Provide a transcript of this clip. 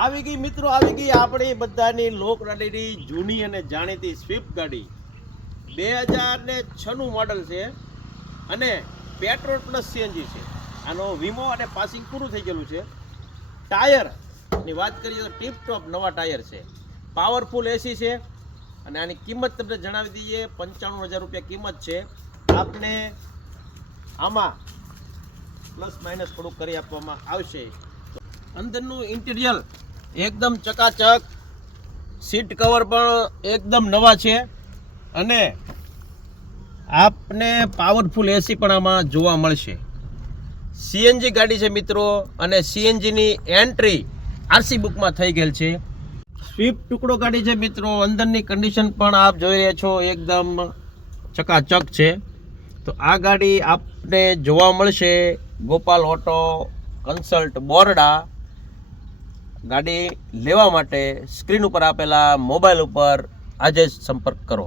આવી ગઈ મિત્રો, આવી ગઈ આપણી બધાની લોકલાડીની જૂની અને જાણીતી સ્વિફ્ટ ગાડી 2006 નું મોડલ છે અને પેટ્રોલ પ્લસ સીએનજી છે. આનો વીમો અને પાસિંગ પૂરું થઈ ગયેલું છે. ટાયરની વાત કરીએ તો ટીપ ટોપ નવા ટાયર છે. પાવરફુલ એસી છે અને આની કિંમત તમને જણાવી દઈએ, 95,000 રૂપિયા કિંમત છે. આપને આમાં પ્લસ માઇનસ થોડુંક કરી આપવામાં આવશે. અંદરનું ઇન્ટિરિયર એકદમ ચકાચક, સીટ કવર પણ એકદમ નવા છે અને આપને પાવરફુલ એસી પણ આમાં જોવા મળશે. સીએનજી ગાડી છે મિત્રો અને સીએનજીની એન્ટ્રી આરસી બુકમાં થઈ ગયેલ છે. સ્વિફ્ટ ટુકડો ગાડી છે મિત્રો, અંદરની કન્ડિશન પણ આપ જોઈ રહ્યા છો એકદમ ચકાચક છે. તો આ ગાડી આપને જોવા મળશે ગોપાલ ઓટો કન્સલ્ટ બોરડા. ગાડી લેવા માટે સ્ક્રીન ઉપર આપેલા મોબાઈલ ઉપર આજે જ સંપર્ક કરો.